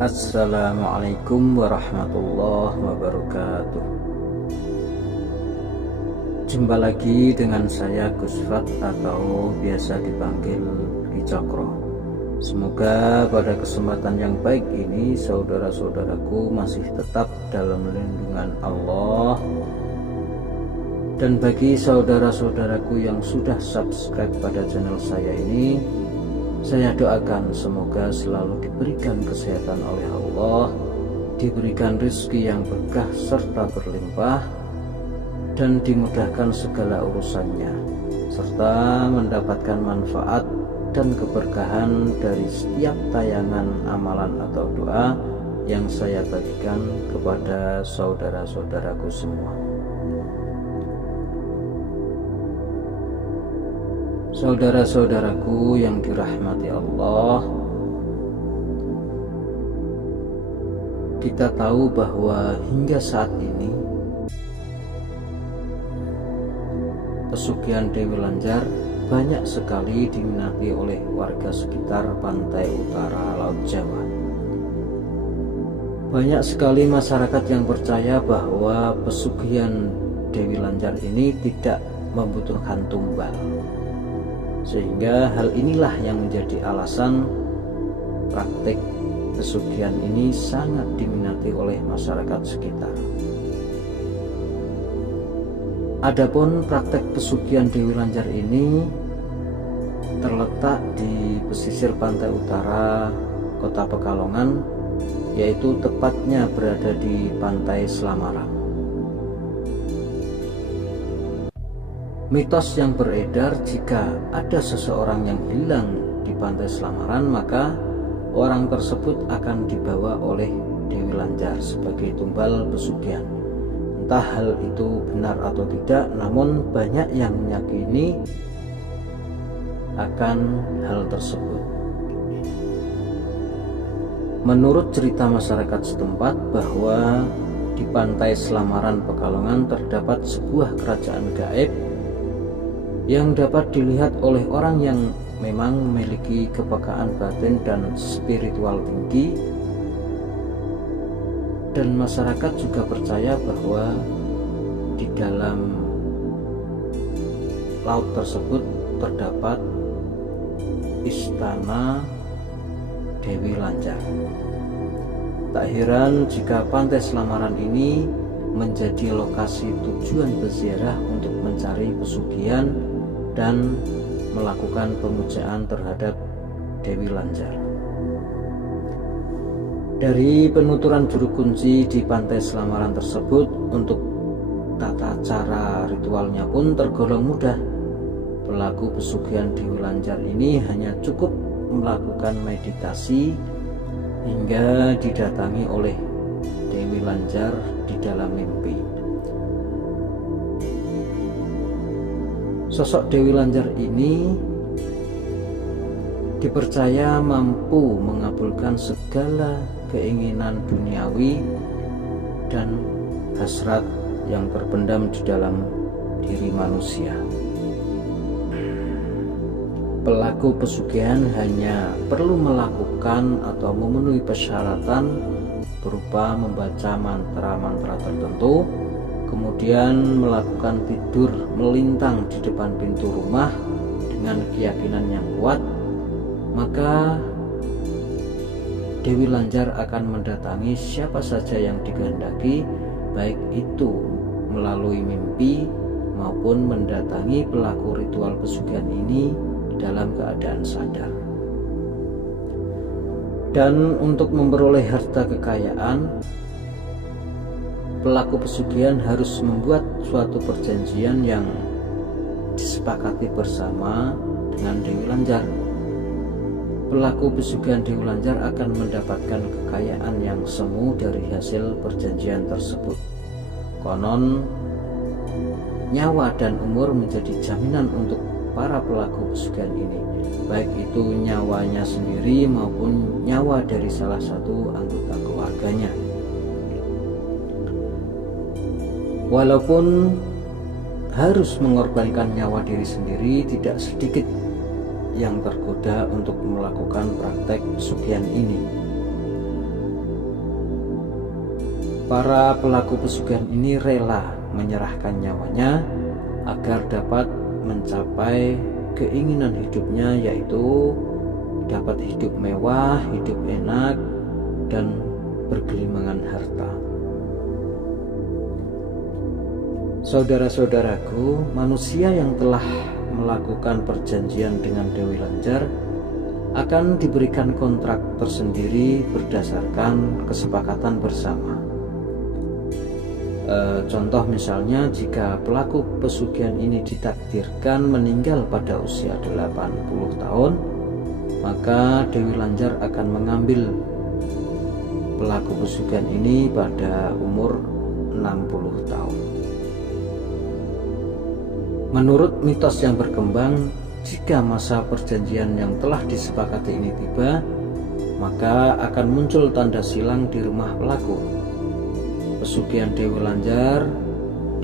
Assalamualaikum warahmatullahi wabarakatuh. Jumpa lagi dengan saya Gusfat atau biasa dipanggil Ki Cokro. Semoga pada kesempatan yang baik ini saudara-saudaraku masih tetap dalam lindungan Allah. Dan bagi saudara-saudaraku yang sudah subscribe pada channel saya ini, saya doakan semoga selalu diberikan kesehatan oleh Allah, diberikan rezeki yang berkah serta berlimpah, dan dimudahkan segala urusannya, serta mendapatkan manfaat dan keberkahan dari setiap tayangan amalan atau doa yang saya bagikan kepada saudara-saudaraku semua. Saudara-saudaraku yang dirahmati Allah, kita tahu bahwa hingga saat ini pesugihan Dewi Lanjar banyak sekali diminati oleh warga sekitar pantai utara Laut Jawa. Banyak sekali masyarakat yang percaya bahwa pesugihan Dewi Lanjar ini tidak membutuhkan tumbal. Sehingga hal inilah yang menjadi alasan praktik pesugihan ini sangat diminati oleh masyarakat sekitar. Adapun praktek pesugihan Dewi Lanjar ini terletak di pesisir pantai utara Kota Pekalongan, yaitu tepatnya berada di Pantai Slamarang. Mitos yang beredar, jika ada seseorang yang hilang di Pantai Slamaran, maka orang tersebut akan dibawa oleh Dewi Lanjar sebagai tumbal pesugihan. Entah hal itu benar atau tidak, namun banyak yang meyakini akan hal tersebut. Menurut cerita masyarakat setempat bahwa di Pantai Slamaran Pekalongan terdapat sebuah kerajaan gaib yang dapat dilihat oleh orang yang memang memiliki kepekaan batin dan spiritual tinggi, dan masyarakat juga percaya bahwa di dalam laut tersebut terdapat istana Dewi Lanjar. Tak heran jika Pantai Slamaran ini menjadi lokasi tujuan berziarah untuk mencari pesugihan dan melakukan pemujaan terhadap Dewi Lanjar. Dari penuturan juru kunci di Pantai Slamaran tersebut, untuk tata cara ritualnya pun tergolong mudah. Pelaku pesugihan Dewi Lanjar ini hanya cukup melakukan meditasi hingga didatangi oleh Dewi Lanjar di dalam mimpi. Sosok Dewi Lanjar ini dipercaya mampu mengabulkan segala keinginan duniawi dan hasrat yang terpendam di dalam diri manusia. Pelaku pesugihan hanya perlu melakukan atau memenuhi persyaratan berupa membaca mantra-mantra tertentu, kemudian melakukan tidur melintang di depan pintu rumah dengan keyakinan yang kuat, maka Dewi Lanjar akan mendatangi siapa saja yang dikehendaki, baik itu melalui mimpi maupun mendatangi pelaku ritual pesugihan ini dalam keadaan sadar. Dan untuk memperoleh harta kekayaan, pelaku pesugihan harus membuat suatu perjanjian yang disepakati bersama dengan Dewi Lanjar. Pelaku pesugihan Dewi Lanjar akan mendapatkan kekayaan yang semu dari hasil perjanjian tersebut. Konon, nyawa dan umur menjadi jaminan untuk para pelaku pesugihan ini, baik itu nyawanya sendiri maupun nyawa dari salah satu anggota keluarganya. Walaupun harus mengorbankan nyawa diri sendiri, tidak sedikit yang tergoda untuk melakukan praktek pesugihan ini. para pelaku pesugihan ini rela menyerahkan nyawanya agar dapat mencapai keinginan hidupnya, yaitu dapat hidup mewah, hidup enak, dan bergelimangan harta. Saudara-saudaraku, manusia yang telah melakukan perjanjian dengan Dewi Lanjar akan diberikan kontrak tersendiri berdasarkan kesepakatan bersama. Contoh misalnya, jika pelaku pesugihan ini ditakdirkan meninggal pada usia 80 tahun, maka Dewi Lanjar akan mengambil pelaku pesugihan ini pada umur 60 tahun. Menurut mitos yang berkembang, jika masa perjanjian yang telah disepakati ini tiba, maka akan muncul tanda silang di rumah pelaku. Pesugihan Dewi Lanjar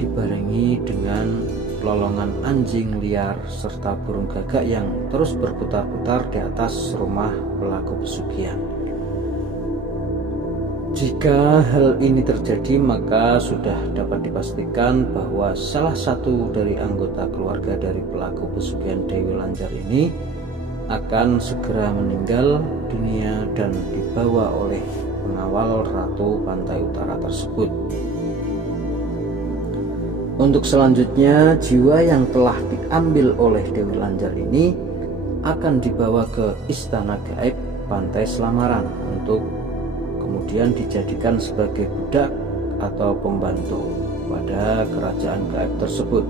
dibarengi dengan lolongan anjing liar serta burung gagak yang terus berputar-putar di atas rumah pelaku pesugihan. Jika hal ini terjadi, maka sudah dapat dipastikan bahwa salah satu dari anggota keluarga dari pelaku pesugihan Dewi Lanjar ini akan segera meninggal dunia dan dibawa oleh pengawal Ratu Pantai Utara tersebut. Untuk selanjutnya, jiwa yang telah diambil oleh Dewi Lanjar ini akan dibawa ke Istana Gaib Pantai Selamaran untuk kemudian dijadikan sebagai budak atau pembantu pada kerajaan gaib tersebut.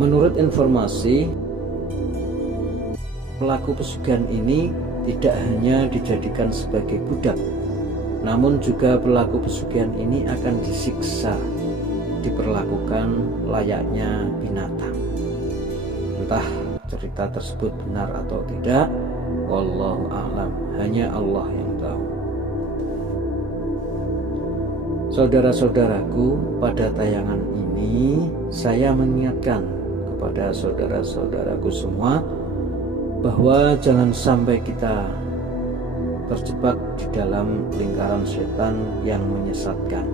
Menurut informasi, pelaku pesugihan ini tidak hanya dijadikan sebagai budak, namun juga pelaku pesugihan ini akan disiksa, diperlakukan layaknya binatang. Entah cerita tersebut benar atau tidak, wallahu a'lam, hanya Allah yang tahu. Saudara-saudaraku, pada tayangan ini saya mengingatkan kepada saudara-saudaraku semua bahwa jangan sampai kita terjebak di dalam lingkaran setan yang menyesatkan.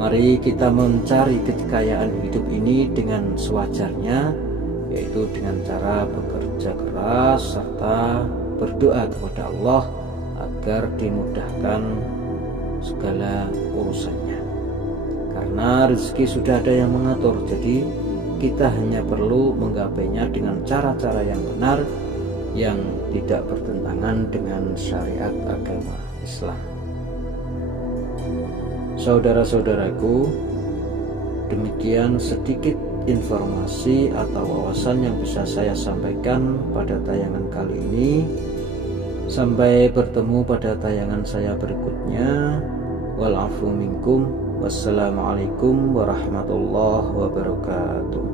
Mari kita mencari kekayaan hidup ini dengan sewajarnya, yaitu dengan cara bekerja keras serta berdoa kepada Allah agar dimudahkan segala urusannya. Karena rezeki sudah ada yang mengatur, jadi kita hanya perlu menggapainya dengan cara-cara yang benar, yang tidak bertentangan dengan syariat agama Islam. Saudara-saudaraku, demikian sedikit informasi atau wawasan yang bisa saya sampaikan pada tayangan kali ini. Sampai bertemu pada tayangan saya berikutnya. Wal afu minkum. Wassalamualaikum warahmatullahi wabarakatuh.